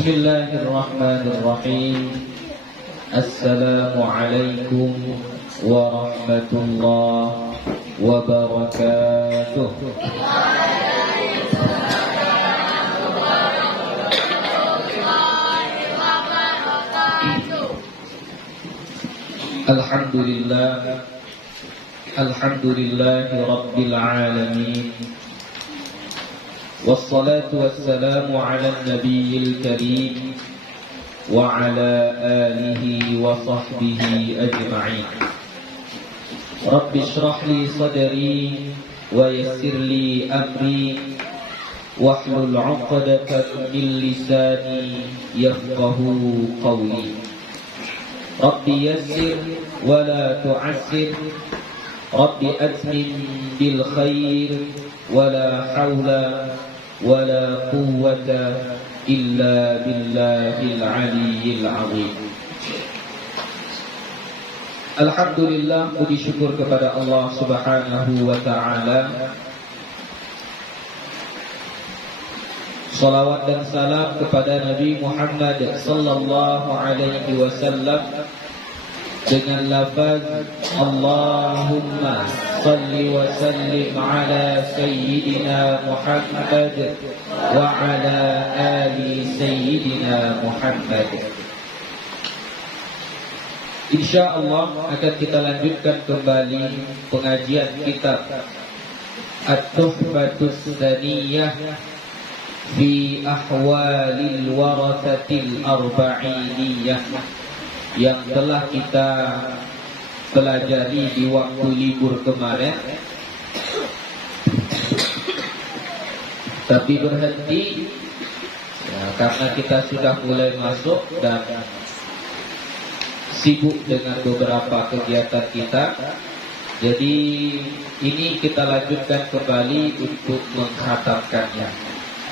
Bismillahirrahmanirrahim. Assalamualaikum warahmatullahi wabarakatuh. Alhamdulillah, alhamdulillahi rabbil alamin. Wassalatu wassalamu ala nabiyil karim wa ala alihi wa sahbihi ajma'in. Rabbi shrah li sadri wa yassir li amri wahlul 'uqdatam min lisani yafqahu qawli. Rabbi yassir wa la tu'assir, Rabbi atmim bil khair wa la hawla wa la quwwata illa billahil aliyyil azim. Alhamdulillah, puji syukur kepada Allah Subhanahu wa ta'ala. Salawat dan salam kepada Nabi Muhammad sallallahu alaihi wasallam dengan lafaz Allahumma salli wa sallim ala sayyidina Muhammad wa ala ali sayyidina Muhammad. InsyaAllah akan kita lanjutkan kembali pengajian kitab At-Tuhfatus Tsaniyah fi ahwalil warathatil arba'iniyah yang telah kita pelajari di waktu libur kemarin, tapi berhenti ya, karena kita sudah mulai masuk dan sibuk dengan beberapa kegiatan kita. Jadi ini kita lanjutkan kembali untuk mengkhatamkannya.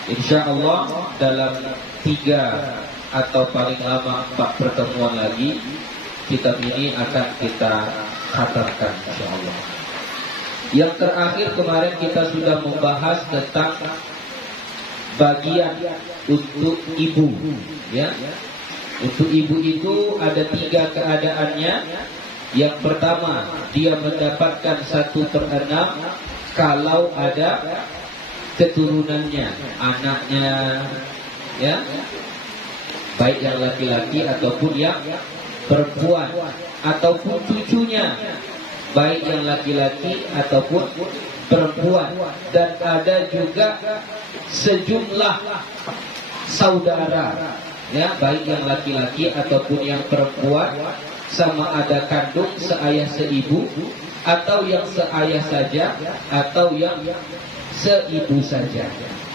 InsyaAllah dalam 3 atau paling lama 4 pertemuan lagi kitab ini akan kita khatamkan insyaallah. Yang terakhir kemarin kita sudah membahas tentang bagian untuk ibu, ya. Untuk ibu itu ada 3 keadaannya. Yang pertama, dia mendapatkan 1/6 kalau ada keturunannya, anaknya, ya, baik yang laki-laki ataupun yang perempuan, ataupun cucunya, baik yang laki-laki ataupun perempuan. Dan ada juga sejumlah saudara, ya, baik yang laki-laki ataupun yang perempuan, sama ada kandung seayah seibu, atau yang seayah saja, atau yang seibu saja,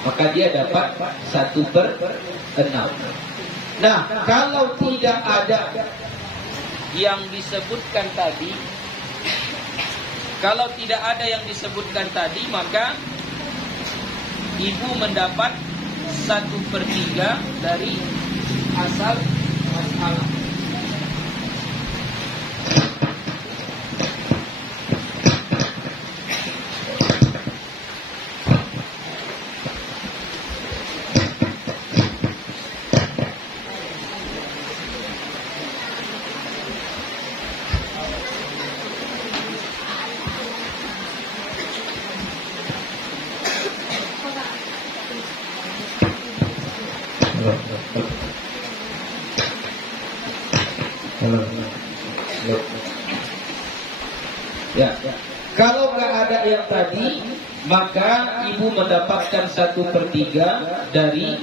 maka dia dapat 1/6. Nah, kalau tidak ada yang disebutkan tadi, maka ibu mendapat 1/3 dari asal masalah. Ya, kalau nggak ada yang tadi, maka ibu mendapatkan 1/3 dari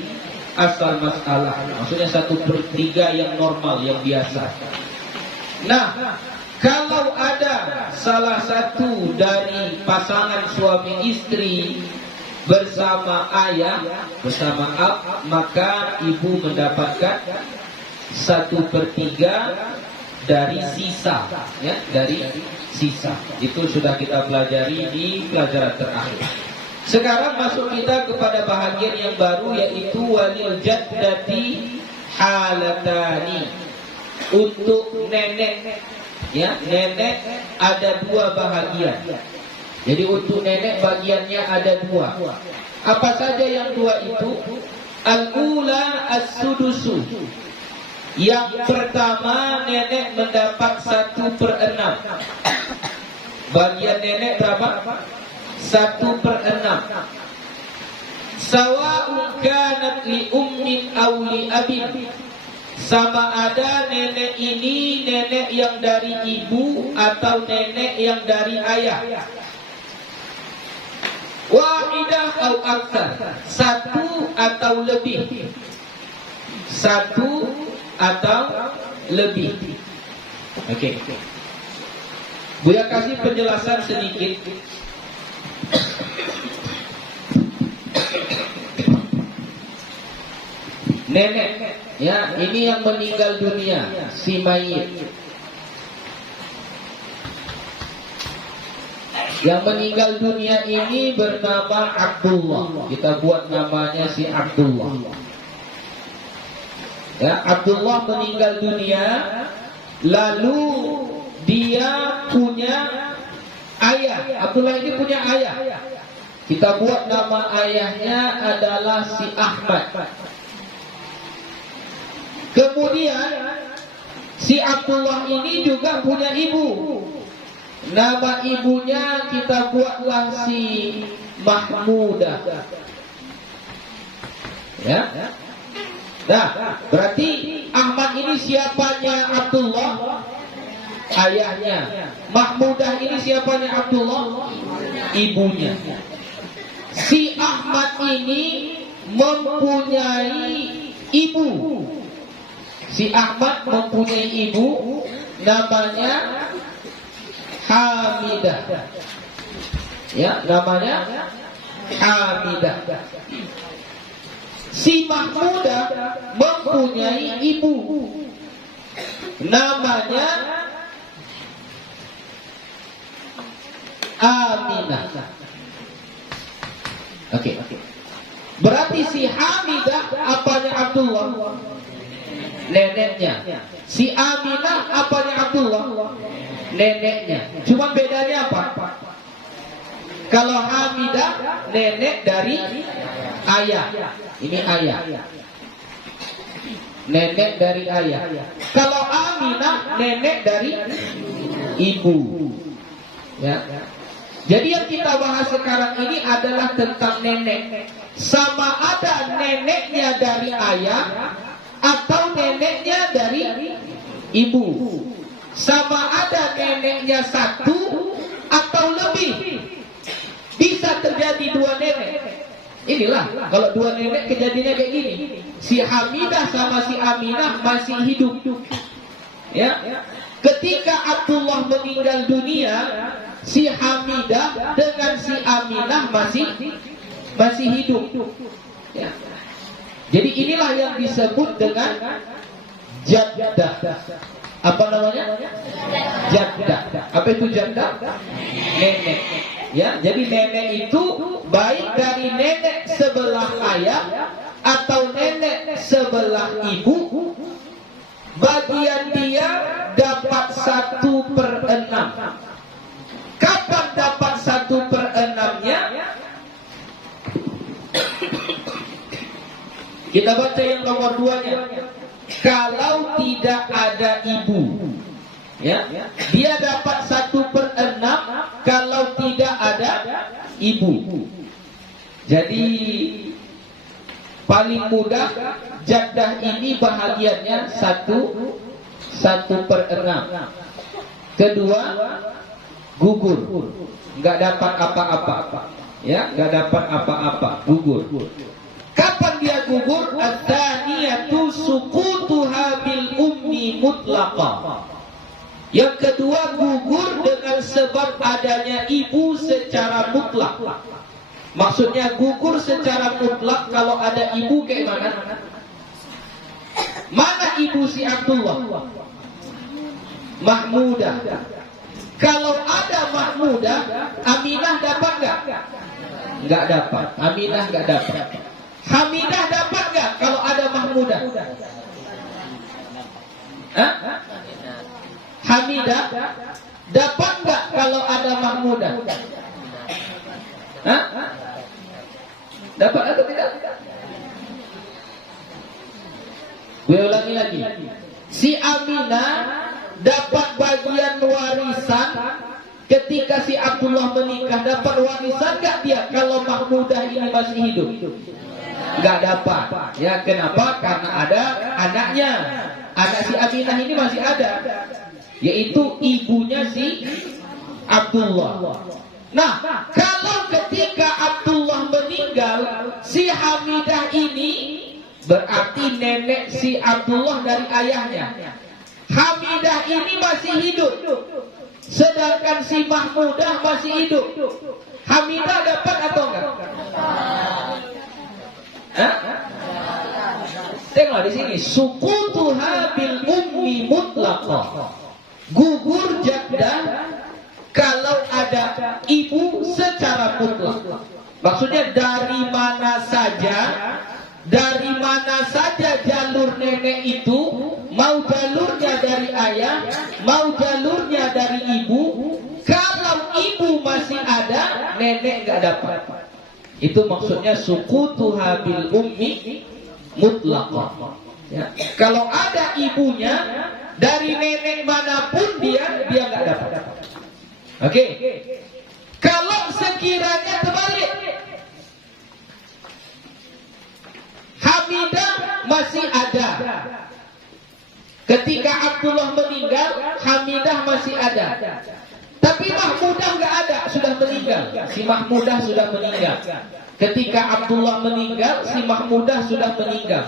asal masalah. Maksudnya 1/3 yang normal, yang biasa. Nah, kalau ada salah satu dari pasangan suami istri bersama ayah, bersama ab, maka ibu mendapatkan 1/3 dari sisa, ya, dari sisa. Itu sudah kita pelajari di pelajaran terakhir. Sekarang masuk kita kepada bahagian yang baru, yaitu walil jaddati halatani. Untuk nenek, ya, nenek ada 2 bahagian. Jadi untuk nenek bagiannya ada 2. Apa saja yang 2 itu? Al-ula as-sudusu. Yang pertama nenek mendapat 1/6. Bagian nenek berapa? 1/6. Sawa'un kanat li ummin aw li abin. Sama ada nenek ini nenek yang dari ibu atau nenek yang dari ayah. Wahidah atau aktsar, 1 atau lebih. 1 atau lebih. Oke. Buya kasih penjelasan sedikit. Nenek, ya, ini yang meninggal dunia, si mayit. Yang meninggal dunia ini bernama Abdullah. Kita buat namanya si Abdullah. Ya, Abdullah meninggal dunia, lalu dia punya ayah. Abdullah ini punya ayah. Kita buat nama ayahnya adalah si Ahmad. Kemudian si Abdullah ini juga punya ibu. Nama ibunya kita buatlah si Mahmudah. Ya. Nah, berarti Ahmad ini siapanya Abdullah? Ayahnya. Mahmudah ini siapanya Abdullah? Ibunya. Si Ahmad ini mempunyai ibu. Si Ahmad mempunyai ibu, namanya Hamidah. Ya, namanya Hamidah. Si Mahmudah mempunyai ibu, namanya Aminah. Oke. Berarti si Hamidah apanya Abdullah? Neneknya. Si Aminah apanya Abdullah? Neneknya. Cuma bedanya apa? Kalau Hamidah nenek dari ayah. Ini ayah. Nenek dari ayah. Kalau Aminah nenek dari ibu. Ya. Jadi yang kita bahas sekarang ini adalah tentang nenek. Sama ada neneknya dari ayah atau neneknya dari ibu. Sama ada neneknya 1 atau lebih. Bisa terjadi 2 nenek. Inilah kalau 2 nenek kejadiannya kayak gini. Si Hamidah sama si Aminah masih hidup. Ya. Ketika Abdullah meninggal dunia, si Hamidah dengan si Aminah masih hidup. Ya. Jadi inilah yang disebut dengan jaddah. Apa namanya? Jaddah. Apa itu jaddah? Nenek. Ya, jadi nenek itu baik dari nenek sebelah ayah atau nenek sebelah ibu, bagian dia dapat 1/6. Kapan dapat 1/6-nya? Kita baca yang nomor 2-nya. Kalau tidak ada ibu, ya, dia dapat 1/6 kalau tidak ada ibu. Jadi paling mudah jaddah ini bahagiannya 1/6. Kedua, gugur, nggak dapat apa-apa, ya, nggak dapat apa-apa, gugur. Kapan dia gugur? Ats-tsaniyatu suqutuha bil ummi mutlaqah. Yang kedua, gugur dengan sebab adanya ibu secara mutlak. Maksudnya gugur secara mutlak kalau ada ibu kayak mana? Mana ibu si Abdullah? Mahmudah. Kalau ada Mahmudah, Aminah dapat nggak? Nggak dapat. Aminah nggak dapat. Hamidah dapat nggak kalau ada Mahmudah? Hah? Hamidah dapat nggak kalau ada Mahmudah? Hah? Dapat atau tidak? Gue ulangi lagi. Si Aminah dapat bagian warisan ketika si Abdullah menikah. Dapat warisan gak dia kalau Mahmudah ini masih hidup? Gak dapat. Ya, kenapa? Karena ada anaknya. Anak si Aminah ini masih ada, yaitu ibunya si Abdullah. Nah, kalau ketika Abdullah meninggal, si Hamidah ini berarti nenek si Abdullah dari ayahnya. Hamidah ini masih hidup, sedangkan si Mahmudah masih hidup. Hamidah dapat atau enggak? Tengok di sini, sukutuha bil ummi mutlaqah. Gugur jaddah kalau ada ibu secara mutlak. Maksudnya dari mana saja jalur nenek itu, mau jalurnya dari ayah, mau jalurnya dari ibu, kalau ibu masih ada, nenek enggak dapat. Itu maksudnya sukutuha bil ummi mutlaqah. Ya. Kalau ada ibunya, dari nenek manapun dia enggak dapat. Oke. Kalau sekiranya terbalik, Hamidah masih ada. Ketika Abdullah meninggal, Hamidah masih ada. Tapi Mahmudah enggak ada, sudah meninggal. Si Mahmudah sudah meninggal. Ketika Abdullah meninggal, si Mahmudah sudah meninggal.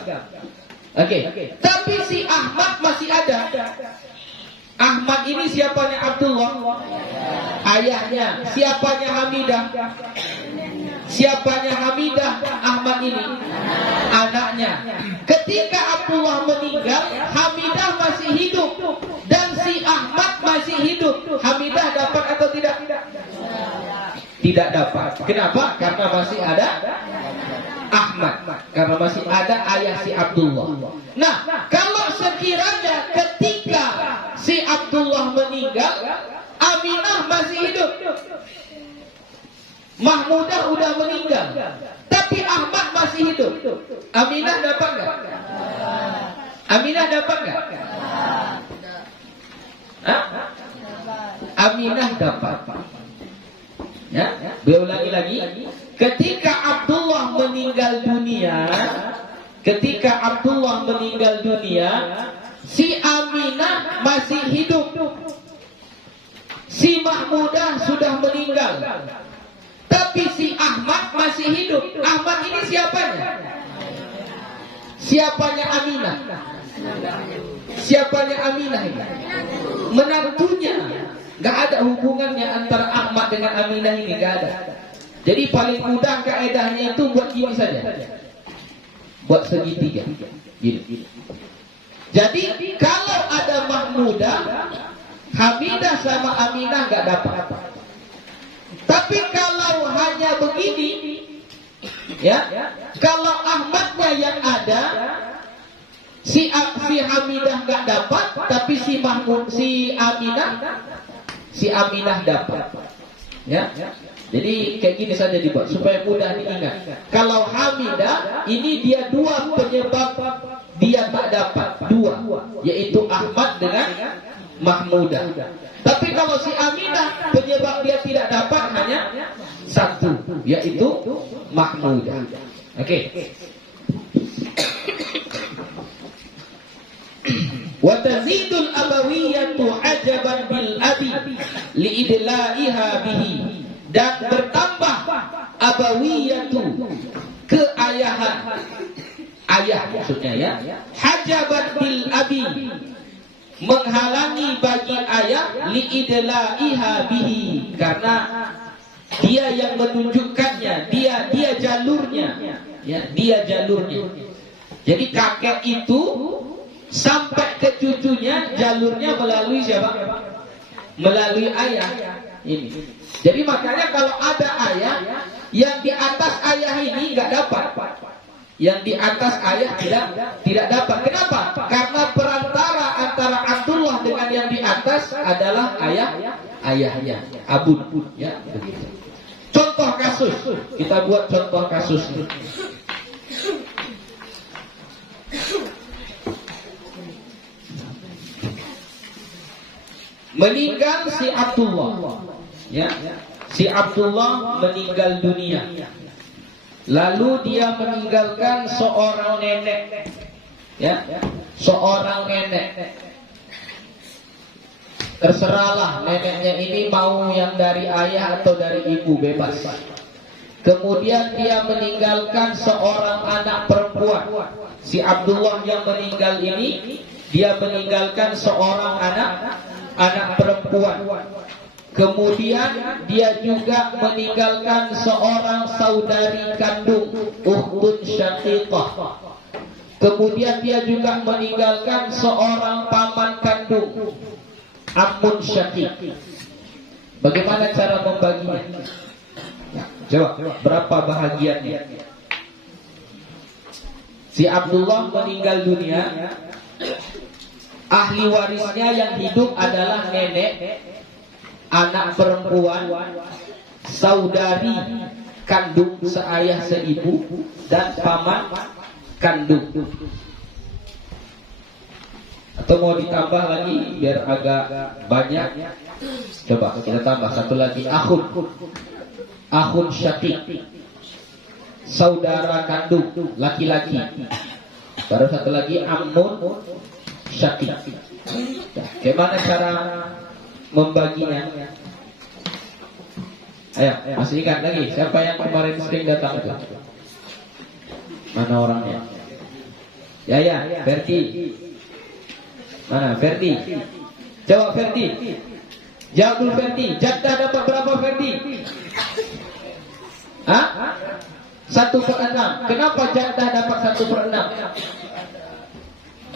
Oke. Tapi si Ahmad masih ada. Ahmad ini siapanya Abdullah? Ayahnya. Siapanya Hamidah? Siapanya Hamidah? Ahmad ini anaknya. Ketika Abdullah meninggal, Hamidah masih hidup dan si Ahmad masih hidup. Hamidah dapat atau tidak? Tidak dapat. Kenapa? Karena masih ada Ahmad. Karena masih ada ayah si Abdullah. Nah, kalau sekiranya ketika si Abdullah meninggal, Aminah masih hidup, Mahmudah udah meninggal, tapi Ahmad masih hidup, Aminah dapat nggak? Aminah dapat nggak? Aminah dapat. Ya, ulangi lagi. Ketika Abdullah meninggal dunia, si Aminah masih hidup. Si Mahmudah sudah meninggal. Tapi si Ahmad masih hidup. Ahmad ini siapanya? Siapanya Aminah? Siapanya Aminah ini? Menantunya. Gak ada hubungannya antara Ahmad dengan Aminah ini, gak ada. Jadi paling mudah kaedahnya itu buat gini saja, buat segitiga gini. Jadi kalau ada Mahmudah, Hamidah sama Aminah gak dapat. Tapi kalau hanya begini, ya, kalau Ahmadnya yang ada, si Hamidah gak dapat, tapi si Aminah dapat. Ya. Jadi kayak gini saja dibuat supaya mudah diingat. Kalau Hamidah ini dia dua penyebab dia tak dapat, dua, yaitu Ahmad dengan Mahmudah. Tapi kalau si Aminah penyebab dia tidak dapat hanya satu, yaitu Mahmudah. Oke. Wa tazidul abawiyatu ajaban bil abi liidlaiha bihi, dan bertambah abawiyatu keayahan, ayah maksudnya ya, hajaban bil abi menghalangi bagi ayah liidlaiha bihi, karena dia yang menunjukkannya, dia jalurnya, ya, dia jalurnya. Jadi kakek itu sampai ke cucunya jalurnya melalui siapa? Melalui ayah ini. Jadi makanya kalau ada ayah, yang di atas ayah ini nggak dapat, yang di atas ayah tidak dapat. Kenapa? Karena perantara antara Abdullah dengan yang di atas adalah ayahnya, abun. Ya, begitu. Contoh kasus, kita buat contoh kasus. Meninggal si Abdullah, ya, si Abdullah meninggal dunia. Lalu dia meninggalkan seorang nenek, ya, seorang nenek. Terserahlah neneknya ini mau yang dari ayah atau dari ibu, bebas. Kemudian dia meninggalkan seorang anak perempuan. Si Abdullah yang meninggal ini, dia meninggalkan seorang anak perempuan. Kemudian dia juga meninggalkan seorang saudari kandung, ukhtun syaqiqah. Kemudian dia juga meninggalkan seorang paman kandung, amun syaqiq. Bagaimana cara membaginya? Ya, coba, berapa bahagiannya? Si Abdullah meninggal dunia. Ahli warisnya yang hidup adalah nenek, anak perempuan, saudari kandung seayah seibu, dan paman kandung. Atau mau ditambah lagi biar agak banyak? Coba kita tambah satu lagi, akhun syaqiq, saudara kandung laki-laki. Baru satu lagi, ammun syaqiq. Bagaimana cara membaginya? Ayo, masih ingat lagi siapa yang kemarin sering datang itu? Mana orangnya? Ya, Ferdi. Mana Ferdi? Jawab Ferdi. Jawab dulu Ferdi. Jatah dapat berapa Ferdi? Hah? 1/6. Kenapa jatah dapat 1/6?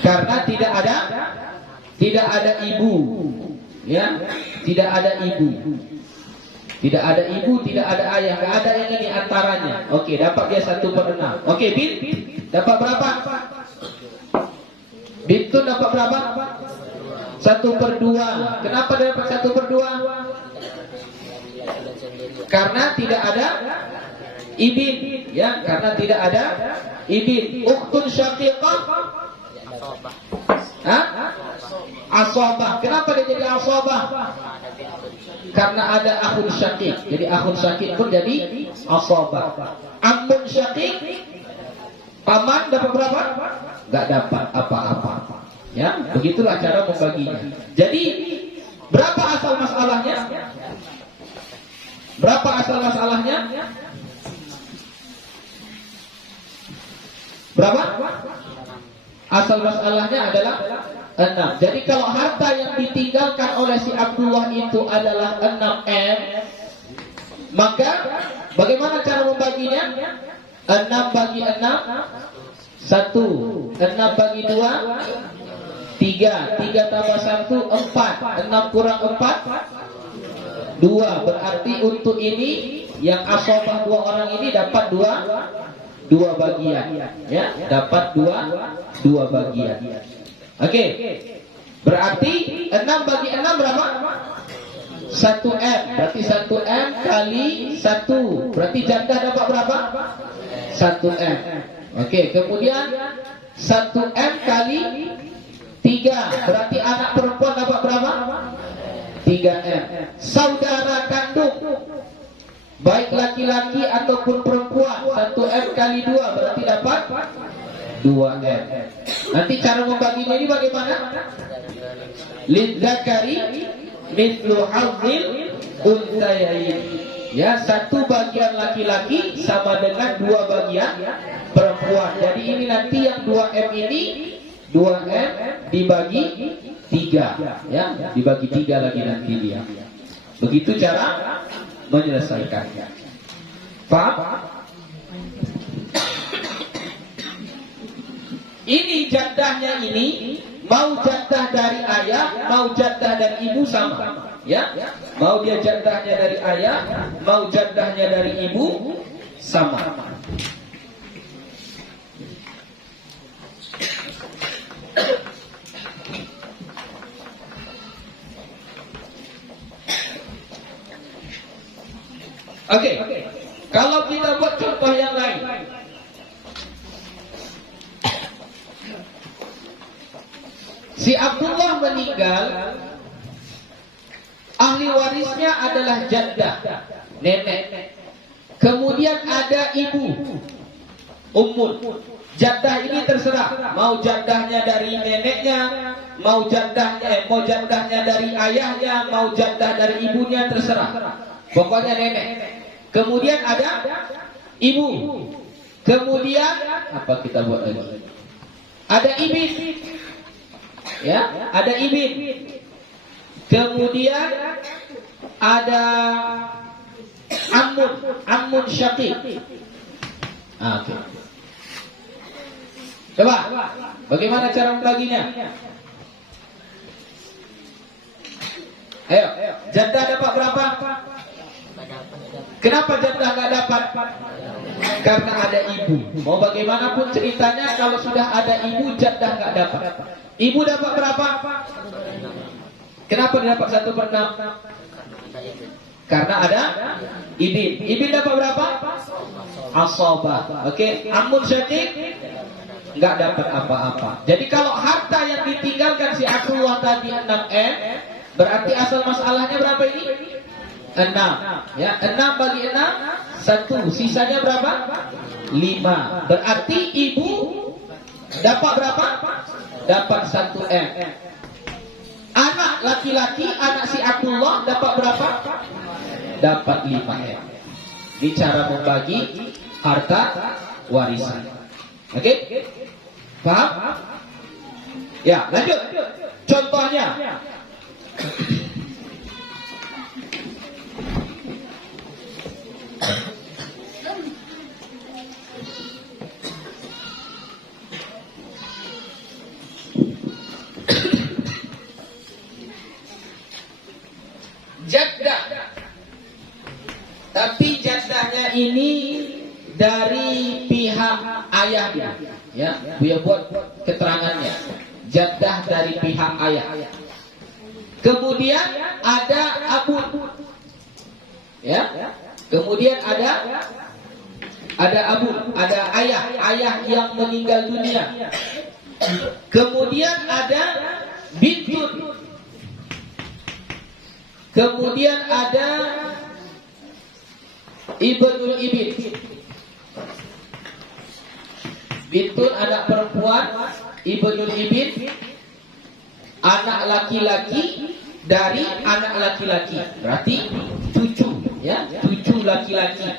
Karena tidak ada ibu, ya, tidak ada ibu, tidak ada ibu, tidak ada ayah, nggak ada yang ini antaranya. Oke, dapat dia 1/6. Oke, Bin, dapat berapa? Bintun dapat berapa? 1/2. Kenapa dia dapat 1/2? Karena tidak ada ibin, ya, karena tidak ada ibin. Ukhtun syaqiqah, asabah. Kenapa dia jadi asabah? Karena ada akhun syaqiq. Jadi akhun syaqiq pun jadi asabah. Ammun syaqiq, paman dapat berapa? Gak dapat apa-apa. Ya, begitulah cara membaginya. Jadi berapa asal masalahnya? Berapa asal masalahnya? Berapa? Asal masalahnya adalah 6. Jadi kalau harta yang ditinggalkan oleh si Abdullah itu adalah 6M, maka bagaimana cara membaginya? 6 bagi 6 1, 6 bagi 2 3, 3 tambah 1 4, 6 kurang 4 2. Berarti untuk ini yang asabah 2 orang ini dapat 2 bagian, ya, dapat 2 bagian. Oke. Berarti 6 bagi 6 berapa? 1M. Berarti 1M kali 1. Berarti janda dapat berapa? 1M. Oke, kemudian 1M kali 3. Berarti anak perempuan dapat berapa? 3M. Saudara kandung, baik laki-laki ataupun perempuan, 1M kali 2 berarti dapat 2M. Nanti cara membaginya ini bagaimana? Lidzakari mithlu hadzil unthayain. Ya, 1 bagian laki-laki sama dengan 2 bagian perempuan. Jadi ini nanti yang 2M ini 2M dibagi 3, ya, dibagi 3 lagi nanti dia. Begitu cara menyelesaikannya. Paham? Ini jatahnya ini, mau jatah dari ayah, mau jatah dari ibu sama, ya. Mau dia jatahnya dari ayah, mau jatahnya dari ibu sama. Oke. Kalau kita buat contoh yang lain. Si Abdullah meninggal Ahli warisnya adalah jaddah, nenek. Kemudian ada ibu, ummun. Jaddah ini terserah, mau jaddahnya dari neneknya, mau jaddahnya dari ayahnya, mau jaddah dari ibunya, terserah. Pokoknya nenek. Kemudian ada ibu. Kemudian apa kita buat lagi? Ada ibin. Ya, ada ibin. Kemudian ada ammun syaqiq. Oke. Coba, bagaimana cara membaginya? Ayo, jaddah dapat berapa? Kenapa jaddah nggak dapat? Karena ada ibu. Mau bagaimanapun ceritanya, kalau sudah ada ibu, jaddah nggak dapat. Ibu dapat berapa? Kenapa dia dapat 1/6? Karena ada ibin. Ibin dapat berapa? Asobah. Oke, ammun syaqiq nggak dapat apa-apa. Jadi kalau harta yang ditinggalkan si Abdullah tadi 6M, berarti asal masalahnya berapa ini? 6. Ya, 6 bagi 6 1. Sisanya berapa? 5. Berarti ibu dapat berapa? Dapat 1M. Anak laki-laki, anak si Abdullah dapat berapa? Dapat 5M. Ini cara membagi harta warisan. Oke? Paham? Ya, lanjut. Contohnya. Jaddah. Tapi jaddahnya ini dari pihak ayahnya. Ya, dia buat keterangannya. Jaddah dari pihak ayah. Kemudian ada abun. Ya. Kemudian ada abun, ada ayah yang meninggal dunia. Kemudian ada bintun. Kemudian ada ibnul ibn. Bintun anak perempuan, ibnul ibn anak laki-laki dari anak laki-laki. Berarti cucu, ya, cucu laki-laki.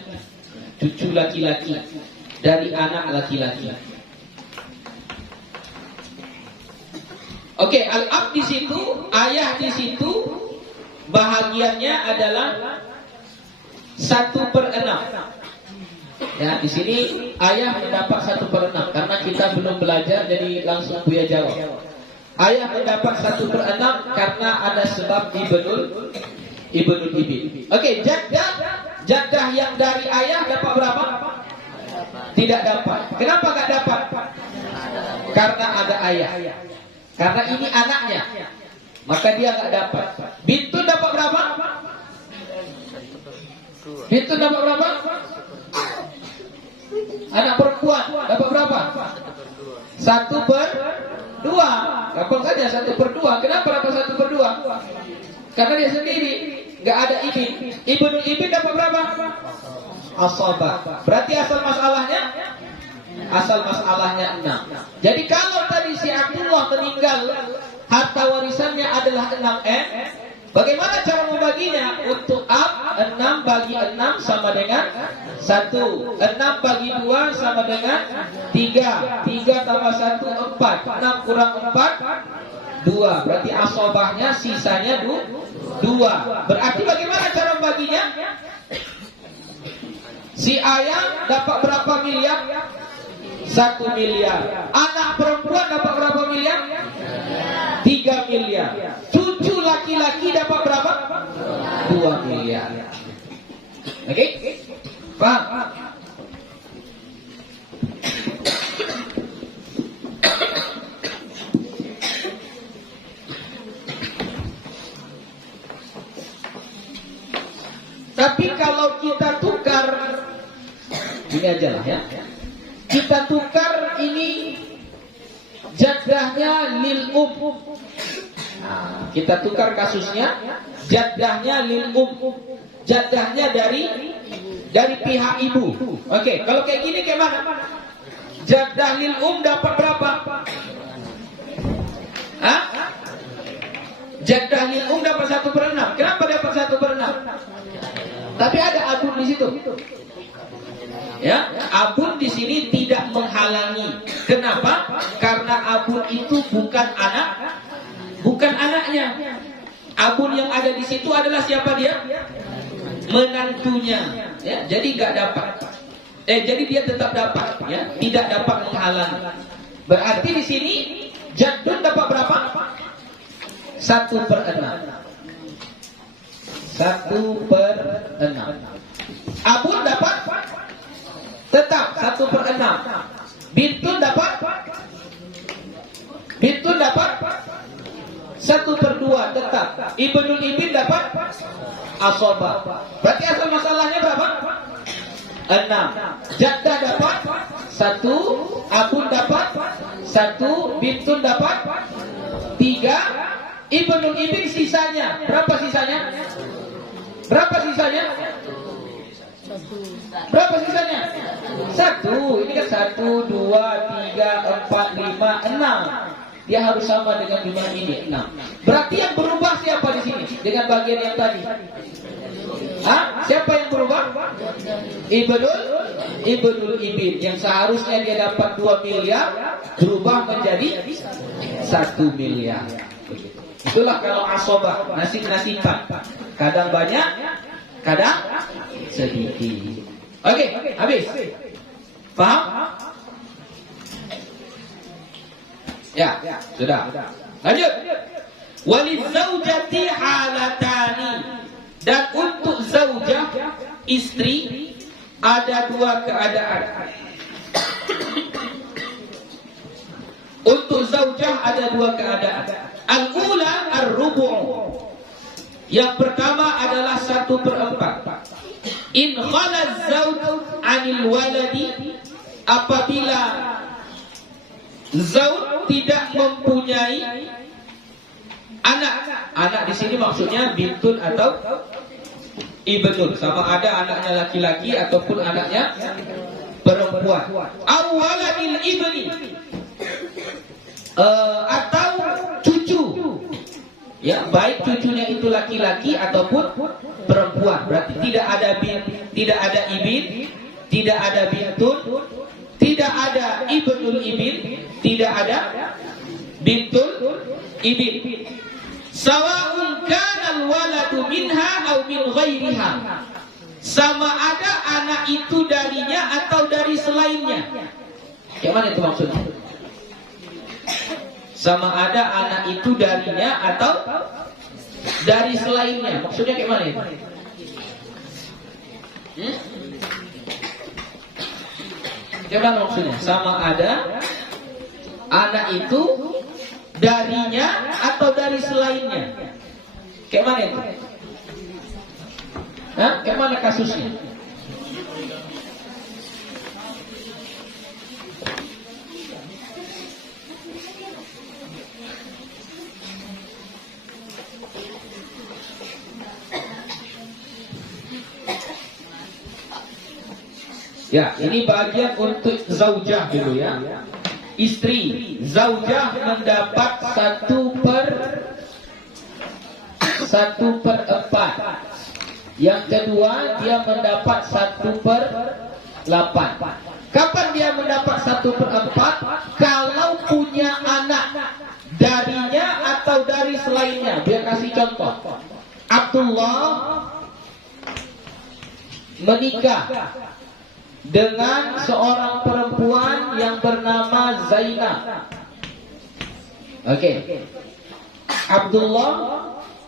Cucu laki-laki dari anak laki-laki. Oke, al-ab di situ, ayah di situ bahagiannya adalah 1/6. Ya, di sini ayah mendapat 1/6 karena kita belum belajar, jadi langsung Buya jawab. Ayah mendapat 1/6 karena ada sebab ibnul ibn. Oke, jaddah yang dari ayah dapat berapa? Tidak dapat. Kenapa nggak dapat? Karena ada ayah. Karena ini anaknya, maka dia nggak dapat. Bintun dapat berapa? Bintun dapat berapa? Anak perempuan dapat berapa? 1/2. Gampang saja 1/2. Kenapa dapat 1/2? Karena dia sendiri, nggak ada ibin. Ibnul ibn dapat berapa? Asobah. Berarti asal masalahnya 6. Jadi kalau tadi si Abdullah meninggal, harta warisannya adalah 6M. Bagaimana cara membaginya? Untuk ab, 6 bagi 6 sama dengan 1. 6 bagi 2 sama dengan 3. 3 tambah 1, 4. 6 kurang 4, 2. Berarti asobahnya sisanya 2. Berarti bagaimana cara membaginya? Si ayah dapat berapa miliar? 1 miliar. Anak perempuan dapat berapa miliar? 3 miliar. Cucu laki-laki dapat berapa? 2 miliar. Oke? Paham? Tapi kalau kita tukar, ini aja lah ya. Kita tukar ini jaddahnya lil Nah, kita tukar kasusnya, jaddahnya lil jaddahnya dari pihak ibu. Oke, kalau kayak gini kayak mana? Jaddah lil dapat berapa? Hah? Jaddah lil dapat 1/6. Kenapa dapat 1/6? Tapi ada abun di situ. Ya, abun di sini tidak menghalangi. Kenapa? Karena abun itu bukan anaknya. Abun yang ada di situ adalah siapa dia? Menantunya. Ya, jadi nggak dapat. Jadi dia tetap dapat, ya, tidak dapat menghalangi. Berarti di sini jaddun dapat berapa? 1/6. 1/6. Abun dapat tetap 1/6. Bintun dapat 1/2 tetap. Ibnul ibn dapat asobah. Berarti asal masalahnya berapa? 6. Jaddah dapat 1, abun dapat 1, bintun dapat 3, ibnul ibn sisanya. Berapa sisanya? Berapa sisanya? 1. Ini kan 1, 2, 3, 4, 5, 6. Dia harus sama dengan jumlah ini 6. Berarti yang berubah siapa di sini? Dengan bagian yang tadi. Siapa yang berubah? Ibnul ibn yang seharusnya dia dapat 2 miliar berubah menjadi 1 miliar. Itulah kalau asobah, nasib-nasiban. Kadang banyak, kadang sedikit. Oke, habis. Paham? Ya, sudah. Lanjut. Walizaujati halatani. Dan untuk zaujah, istri, ada 2 keadaan. Untuk zaujah ada 2 keadaan. Al-ula ar-rubu'. Yang pertama adalah 1/4. In khalaz zauj 'anil waladi, apabila zauj tidak mempunyai anak. Anak di sini maksudnya bintun atau ibnun, sama ada anaknya laki-laki ataupun anaknya perempuan. Awaladil ibni, atau cucu. Ya, baik cucunya itu laki-laki ataupun perempuan. Berarti tidak ada ibn, tidak ada bintun, tidak ada ibnul ibn, tidak ada bintul ibn. Sawa'un kana al-waladu minha aw min ghairiha. Sama ada anak itu darinya atau dari selainnya. Gimana itu maksudnya? Sama ada anak itu darinya atau dari selainnya. Maksudnya gimana itu? Gimana maksudnya? Sama ada anak itu darinya atau dari selainnya. Kayak mana itu? Kayak mana kasusnya? Ya, ini bagian untuk zaujah dulu ya. Istri, zaujah mendapat 1/4. Yang kedua, dia mendapat 1/8. Kapan dia mendapat 1/4? Kalau punya anak darinya atau dari selainnya. Biar kasih contoh. Abdullah menikah dengan seorang perempuan yang bernama Zainab. Oke. Abdullah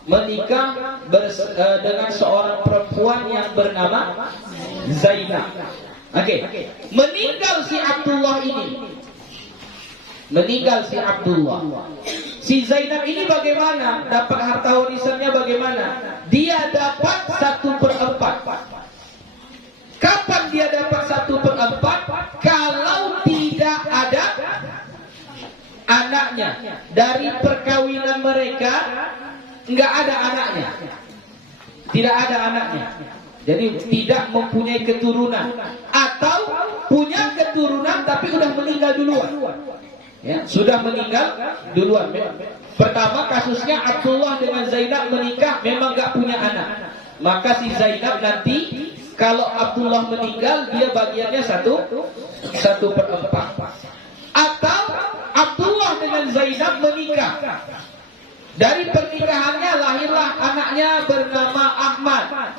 menikah dengan seorang perempuan yang bernama Zainab. Oke. Meninggal si Abdullah ini. Si Zainab ini bagaimana? Dapat harta warisannya bagaimana? Dia dapat 1/4. Kapan dia dapat 1/4? Kalau tidak ada anaknya. Dari perkawinan mereka enggak ada anaknya. Tidak ada anaknya. Jadi tidak mempunyai keturunan, atau punya keturunan tapi sudah meninggal duluan. Ya, sudah meninggal duluan. Pertama kasusnya Abdullah dengan Zainab menikah, memang enggak punya anak. Maka si Zainab nanti kalau Abdullah meninggal, dia bagiannya 1/4. Atau Abdullah dengan Zainab menikah. Dari pernikahannya lahirlah anaknya bernama Ahmad.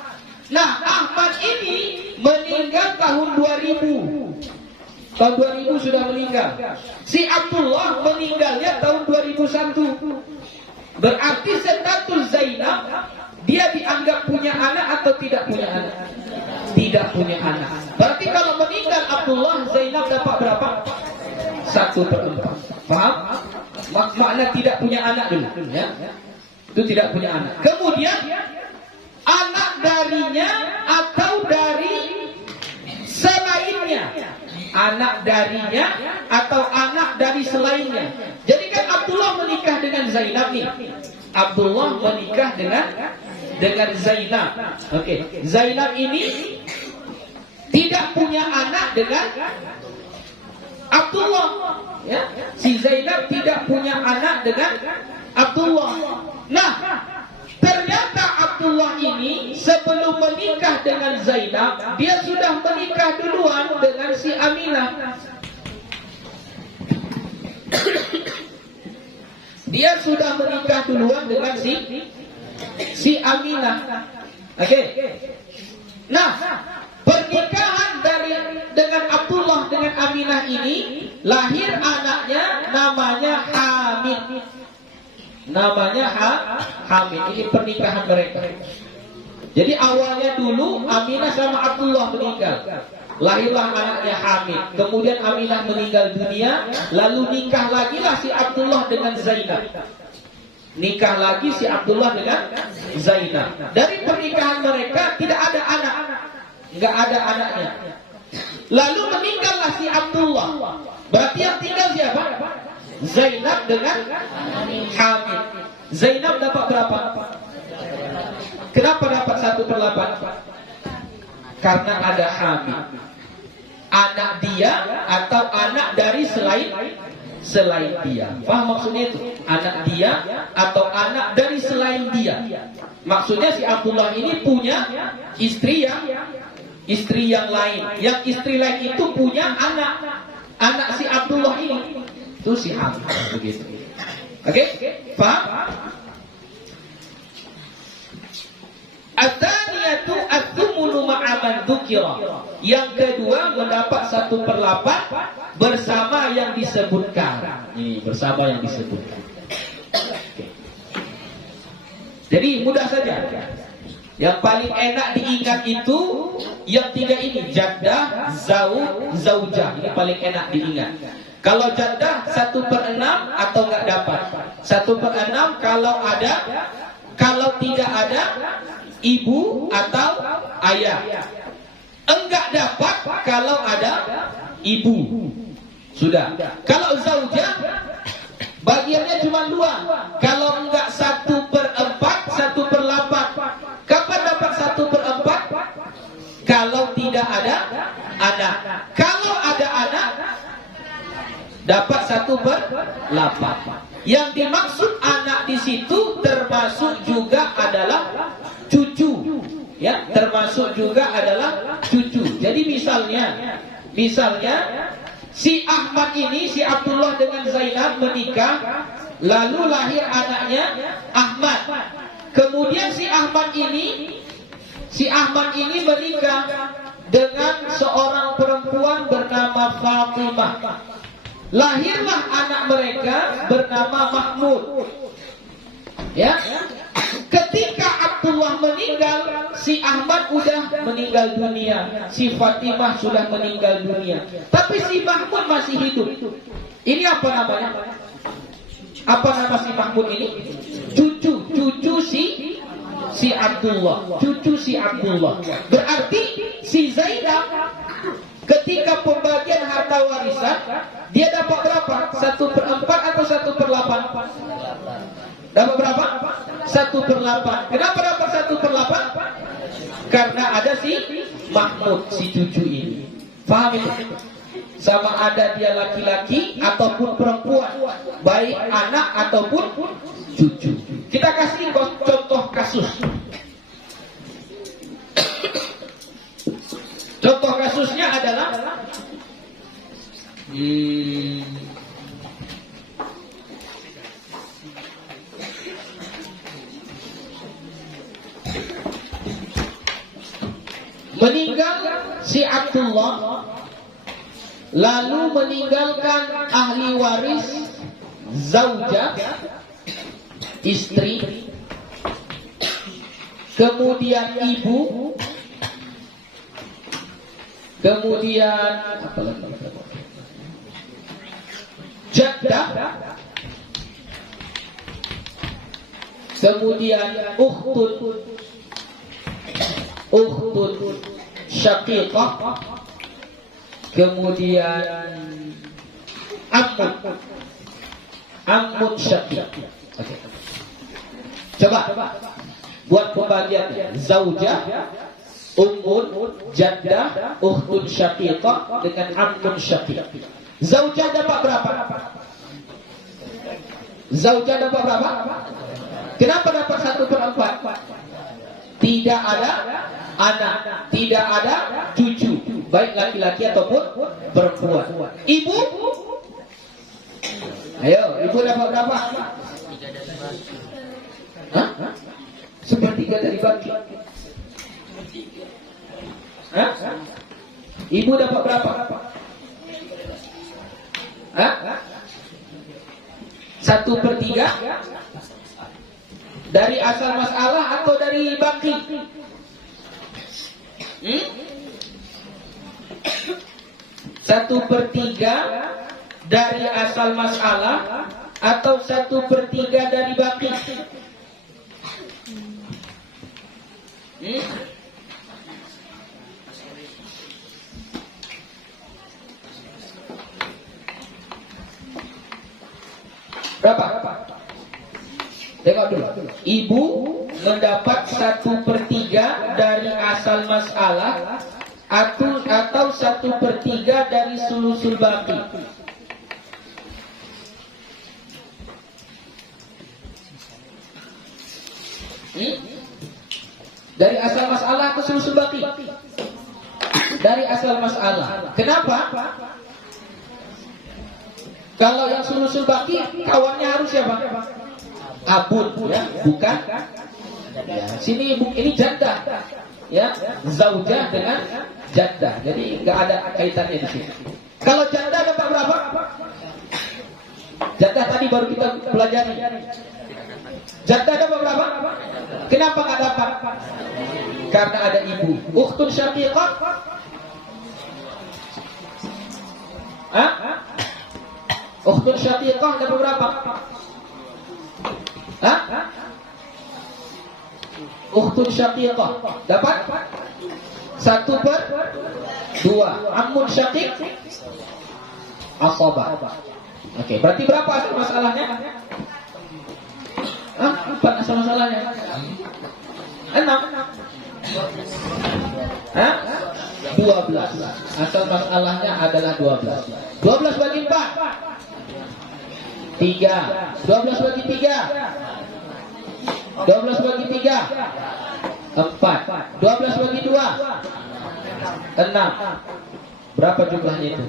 Nah, Ahmad ini meninggal tahun 2000. Tahun 2000 sudah meninggal. Si Abdullah meninggalnya tahun 2001. Berarti status Zainab, dia dianggap punya anak atau tidak punya anak? Tidak punya anak. Berarti kalau meninggal Abdullah, Zainab dapat berapa? 1/4. Paham? Makna tidak punya anak dulu, ya. Itu tidak punya anak. Kemudian anak darinya atau dari selainnya. Anak darinya atau anak dari selainnya. Jadi kan Abdullah menikah dengan Zainab nih. Abdullah menikah dengan Zainab. Oke. Zainab ini tidak punya anak dengan Abdullah, ya. Si Zainab tidak punya anak dengan Abdullah. Nah, ternyata Abdullah ini sebelum menikah dengan Zainab, dia sudah menikah duluan dengan si Aminah. Dia sudah menikah duluan dengan si Aminah. Oke. Nah, pernikahan dengan Abdullah dengan Aminah ini lahir anaknya namanya Hamid. Namanya Hamid. Ini pernikahan mereka. Jadi awalnya dulu Aminah sama Abdullah meninggal. Lahirlah anaknya Hamid. Kemudian Aminah meninggal dunia, lalu nikah lagi lah si Abdullah dengan Zainab. Nikah lagi si Abdullah dengan Zainab. Dari pernikahan mereka tidak ada anak. Enggak ada anaknya. Lalu meninggallah si Abdullah. Berarti yang tinggal siapa? Zainab dengan Hamid. Zainab dapat berapa? Kenapa dapat 1/8? Karena ada Hamid. Anak dia atau anak dari selain dia. Paham maksudnya itu? Anak dia atau anak dari selain dia. Maksudnya si Abdullah ini punya istri yang lain. Yang istri lain itu punya anak si Abdullah ini. Itu si Hamid begitu. Oke? Paham? Atsaniyatu at-thumunu ma'a man dzukira. Yang kedua mendapat 1/8 bersama yang disebutkan. Ini bersama yang disebutkan. Oke. Jadi mudah saja. Yang paling enak diingat itu yang 3 ini, jaddah, zaujah. Ini paling enak diingat. Kalau jaddah 1/6 atau enggak dapat. 1/6 kalau tidak ada ibu atau ayah. Enggak dapat kalau ada ibu. Sudah. Kalau zaujah bagiannya cuma 2. Kalau enggak 1/4, 1/8. Kapan dapat 1/4? Kalau tidak ada anak. Kalau ada anak dapat 1/8. Yang dimaksud anak di situ termasuk juga adalah cucu, ya, termasuk juga adalah cucu. Jadi misalnya si Ahmad ini, si Abdullah dengan Zainab menikah, lalu lahir anaknya Ahmad. Kemudian si Ahmad ini menikah dengan seorang perempuan bernama Fatimah. Lahirlah anak mereka bernama Mahmud. Ya. Ketika Abdullah meninggal, si Ahmad sudah meninggal dunia, si Fatimah sudah meninggal dunia. Tapi si Mahmud masih hidup. Ini apa namanya? Apa nama si Mahmud ini? Cucu si Abdullah. Cucu si Abdullah. Berarti si Zainab ketika pembagian harta warisan, dia dapat berapa? 1/4 atau 1/8? Dapat berapa? 1/8. Kenapa dapat 1/8? Karena ada si Mahmud, si cucu ini. Paham itu? Sama ada dia laki-laki ataupun perempuan, baik anak ataupun cucu. Kita kasih contoh kasus. Contoh kasusnya adalah meninggal si Abdullah, lalu meninggalkan ahli waris, zaujah, istri, kemudian ibu, kemudian jaddah, kemudian ukhtun syaqiqah, kemudian ammun syaqiq. Okay. Coba buat pembagian zaujah, ummun, jaddah, ukhtun syaqiqah dengan ammun syaqiq. Zaujah dapat berapa? Zaujah dapat berapa? Kenapa dapat 1/4? Tidak ada anak, tidak ada cucu, baik laki-laki ataupun perempuan. Ibu? Ayo, ibu dapat berapa? Hah? 1/3 dari bagi. Hah? Ibu dapat berapa? Hah? 1/3 dari asal masalah atau dari baki? 1/3 dari asal masalah atau 1/3 dari baki? Berapa? Tengok dulu. Ibu mendapat 1/3 dari asal masalah atau 1/3 dari sulusul baki. Dari asal masalah atau sulusul baki? Dari asal masalah. Kenapa? Kalau yang sulusul baki kawannya harus siapa? Abun, ya, bukan. Ya, sini ini jaddah, ya, zaujah dengan jaddah. Jadi nggak ada kaitannya di sini. Kalau jaddah dapat berapa? Jaddah tadi baru kita pelajari. Jaddah dapat berapa? Kenapa nggak dapat? Karena ada ibu. Ukhtun syaqiqah. Hah? Ukhtun syaqiqah dapat berapa? Hah? Ukhtun syaqiqah dapat 1/2. Ammun syaqiq asabah. Oke, berarti berapa asal masalahnya? 4 asal masalahnya. 6. Hah? 12. Asal masalahnya adalah 12. 12 bagi 4. 3. 12 bagi 3. 12 bagi 3. 4. 12 bagi 2. 6. Berapa jumlahnya itu?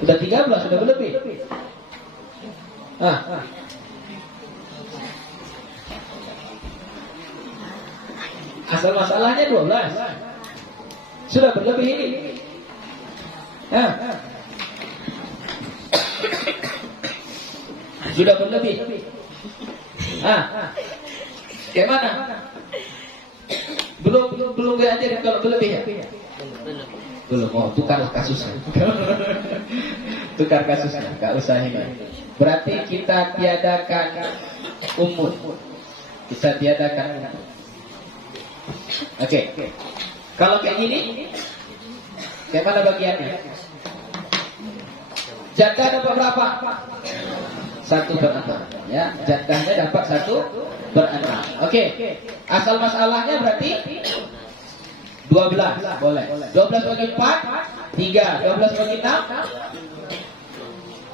Sudah 13, sudah berlebih. Asal masalahnya 12. Sudah berlebih ini. Sudah berlebih. Kayak mana? Belum diajarin kalau berlebih ya? Belum. Oh, tukar kasusnya. Tukar kasusnya, enggak usah ini. Berarti kita tiadakan umum. Kita tiadakan. Oke. Kalau kayak gini, kayak mana bagiannya? Jaddah dapat berapa? 1/6. Ya, jaddahnya dapat 1/6. Oke. Asal masalahnya berarti 12. Boleh. 12 bagi 4, 3. 12 bagi 6,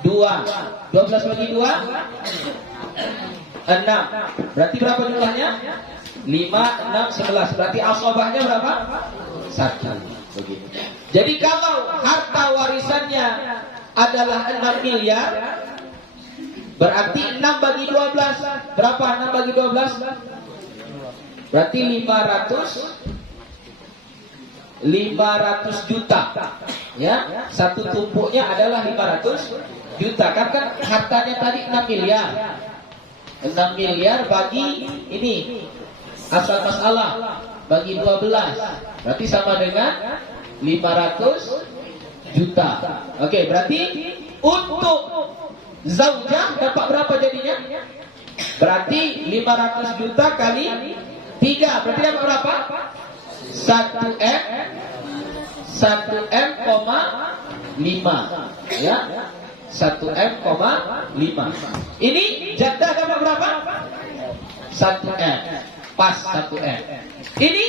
2. 12 bagi 2, 6. Berarti berapa jumlahnya? 5, 6, 11. Berarti asobahnya berapa? 1. Begitu. Jadi kalau harta warisannya adalah 6 miliar, berarti 6 bagi 12. Berapa 6 bagi 12? Berarti 500 juta. Ya, satu tumpuknya adalah 500 juta. Kan hartanya tadi 6 miliar. 6 miliar bagi ini asal masalah bagi 12. Berarti sama dengan 500 juta. Oke, berarti untuk zaujah dapat berapa jadinya? Berarti 500 juta kali 3. Berarti dapat berapa? 1M 1M,5. Ya. 1M,5. Ini jaddah dapat berapa? 1M. Pas 1M. Ini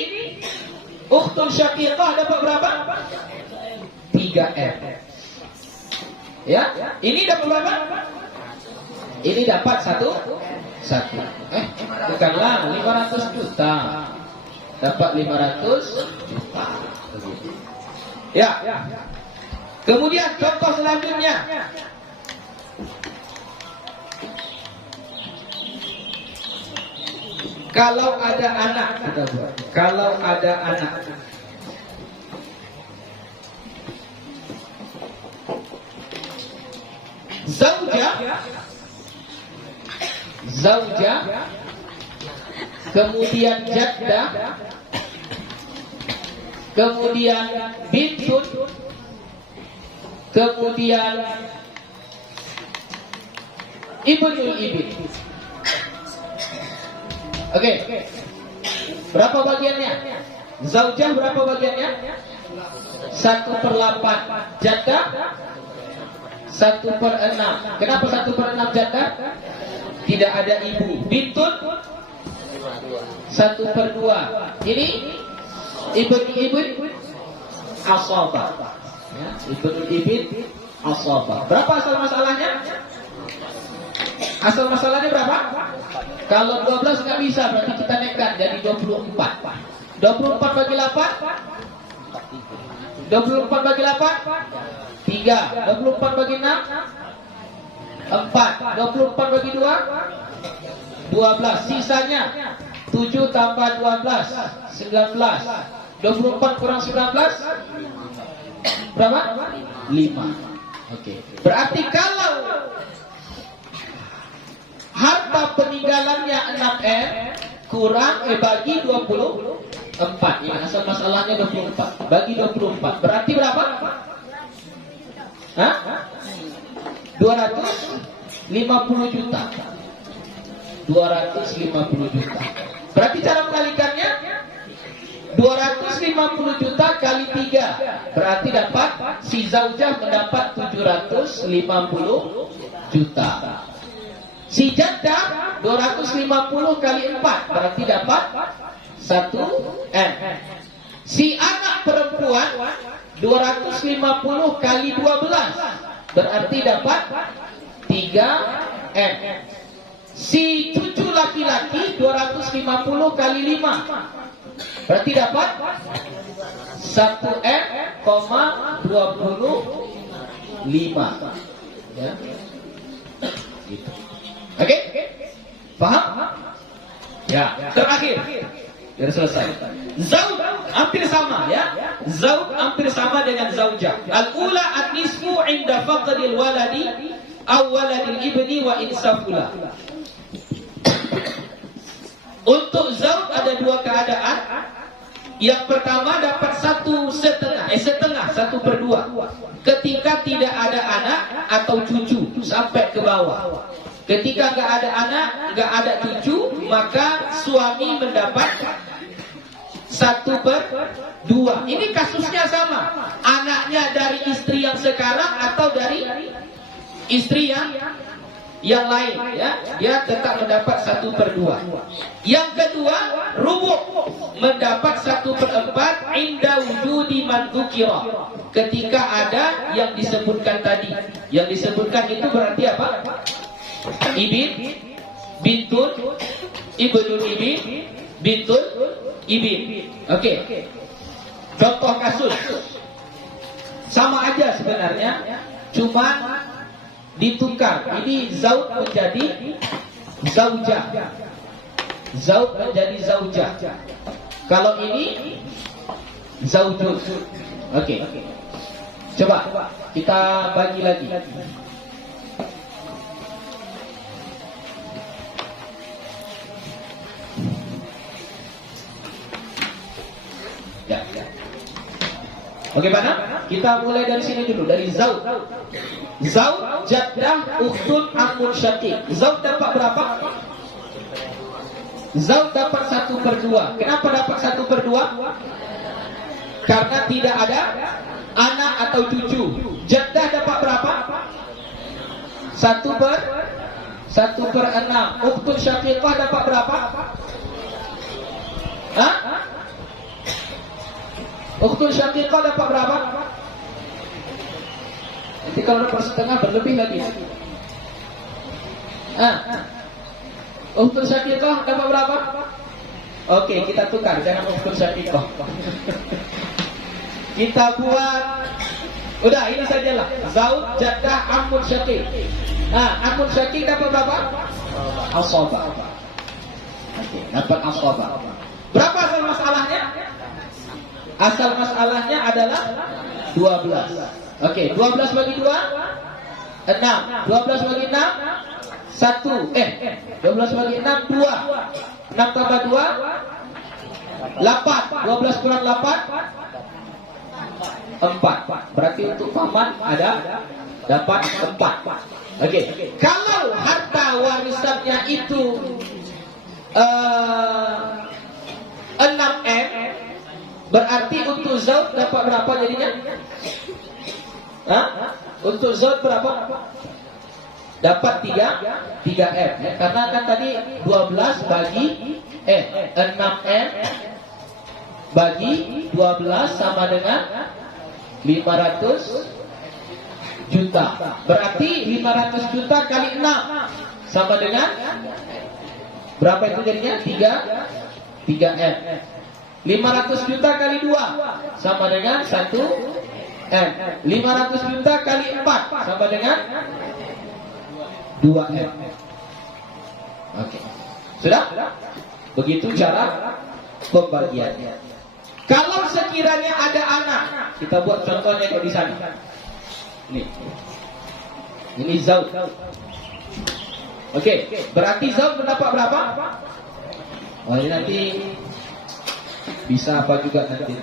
ukhtun syaqiqah dapat berapa? 3M. Ya, ini dapat berapa? Ini dapat 1. Bukanlah 500 juta. Dapat 500 juta. Ya. Kemudian contoh selanjutnya. Kalau ada anak, zaujah, kemudian jaddah, kemudian bintun, kemudian ibnul ibn. Oke. Berapa bagiannya? Zaujah berapa bagiannya? 1/8. Jaddah 1/6. Kenapa 1/6 jaddah? Tidak ada ibu. Bintun 1/2. Ini ibn asabah. Ya, ibnul ibn asabah. Berapa asal masalahnya? Asal masalahnya berapa? Kalau 12 nggak bisa, berarti kita naikkan jadi 24. 24 bagi 8? 24 bagi 8? 3. 24 bagi 6? 4. 24 bagi 2? 12. Sisanya 7 tambah 12 19. 24 kurang 19 berapa? 5. Oke. Berarti kalau harta peninggalannya 6M kurang bagi 24. Ini asal masalahnya 24. Bagi 24. Berarti berapa? Hah? 250 juta. 250 juta. Berarti cara mengalikannya 250 juta kali 3. Berarti dapat si zaujah mendapat 750 juta. Si jaddah 250 kali 4. Berarti dapat 1M. Si anak perempuan 250 kali 12. Berarti dapat 3M. Si cucu laki-laki 250 kali 5. Berarti dapat 1M,25. Ya. Gitu. Oke? Paham? Ya, terakhir. Sudah selesai. Zauj hampir sama ya. Zauj hampir sama dengan zaujah. Al-ula an-nisfu 'inda faqdil waladi aw waladil ibni wa insafula. Untuk zauj ada dua keadaan. Yang pertama dapat 1/2. Ketika tidak ada anak atau cucu sampai ke bawah. Ketika nggak ada anak, nggak ada cucu, maka suami mendapat 1/2. Ini kasusnya sama. Anaknya dari istri yang sekarang atau dari istri yang lain, ya, dia tetap mendapat 1/2. Yang kedua, rubu' mendapat 1/4 inda wujudi man dzukira, ketika ada yang disebutkan tadi. Yang disebutkan itu berarti apa? Ibin, bintun, ibnul ibin, bintun ibin. Oke. Contoh kasus sama aja sebenarnya, cuma ditukar. Ini zauj menjadi zaujah. Zauj menjadi zaujah. Kalau ini zaujun. Oke. Coba kita bagi lagi. Ya. Oke, mana? Kita mulai dari sini dulu, dari zauj. Zauj, jaddah, ukhtun, amun, syaqiq. Zauj dapat berapa? Zauj dapat 1/2. Kenapa dapat 1/2? Karena tidak ada anak atau cucu. Jaddah dapat berapa? 1/6. Ukhtun syaqiqah dapat berapa? Hah? Ukhtun syaqiqah dapat berapa? Nanti kalau dapat setengah berlebih lagi. Ukhtun syaqiqah dapat berapa? Oke, kita tukar, jangan ukhtun syaqiqah. Kita buat, udah ini sajalah. Zauj, jaddah, amun, syaqiq. Amun syaqiq dapat berapa? Ashabah. Oke, dapat ashabah. Berapa asal masalahnya? Asal masalahnya adalah 12. Oke, 12 bagi 2 6. 12 bagi 6 1. 12 bagi 6 2. 6 tambah 2 8. 12 kurang 8 4. Berarti untuk paman ada dapat 4. Oke. Kalau harta warisannya itu 6M, berarti untuk zauj dapat berapa jadinya? Untuk zauj berapa? Dapat 3M, ya. Karena kan tadi 12 bagi 6M bagi 12 sama dengan 500 juta. Berarti 500 juta kali 6 sama dengan berapa itu jadinya? 3M. 500 juta kali 2 sama dengan 1M. 500 juta kali 4 sama dengan 2M. Oke. Sudah? Begitu cara pembagiannya. Kalau sekiranya ada anak, kita buat contohnya di sana. Ini zauj. Oke, berarti zauj mendapat berapa? Oh, ini nanti bisa apa juga nanti.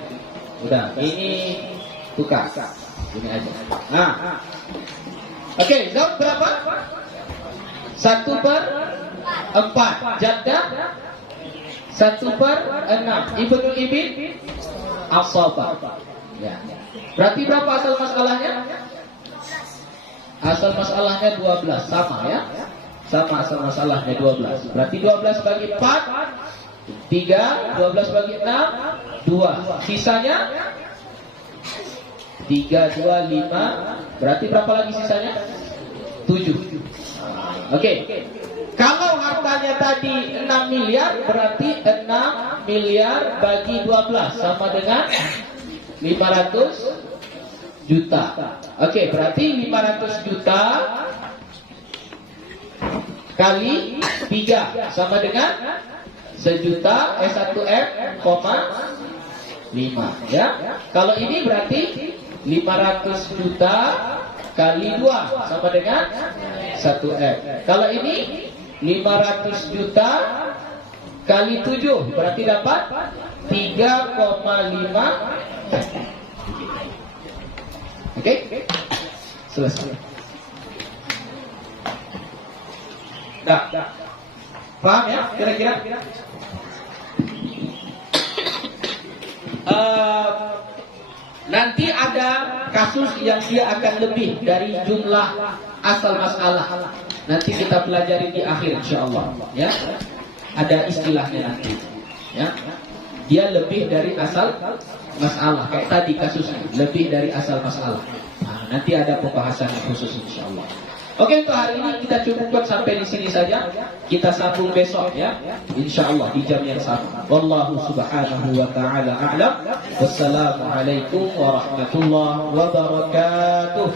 Udah, ini tukar. Ini aja. Oke, zauj berapa? 1/4. Jaddah 1/6. Ibnul ibin ashabah. Ya. Berarti berapa asal masalahnya? Asal masalahnya 12, sama ya. Sama asal masalahnya 12. Berarti 12 bagi 4 3, 12 bagi 6 2. Sisanya 3, 2, 5. Berarti berapa lagi sisanya? 7. Oke. Kalau hartanya tadi 6 miliar, berarti 6 miliar bagi 12 sama dengan 500 juta. Oke, berarti 500 juta kali 3 sama dengan 1M,5 ya. Kalau ini berarti 500 juta kali 2 sama dengan 1M. Kalau ini 500 juta kali 7 berarti dapat 3,5. Oke? Selesai. Dah. Paham ya? Kira-kira? Nanti ada kasus yang dia akan lebih dari jumlah asal masalah. Nanti kita pelajari di akhir insyaallah ya. Ada istilahnya nanti ya. Dia lebih dari asal masalah kayak tadi kasusnya, lebih dari asal masalah. Nah, nanti ada pembahasan khusus insyaallah. Oke, untuk hari ini kita cukupkan sampai di sini saja. Kita sambung besok ya, insyaallah di jam yang sama. Wallahu subhanahu wa ta'ala a'lam. Wassalamualaikum warahmatullahi wabarakatuh.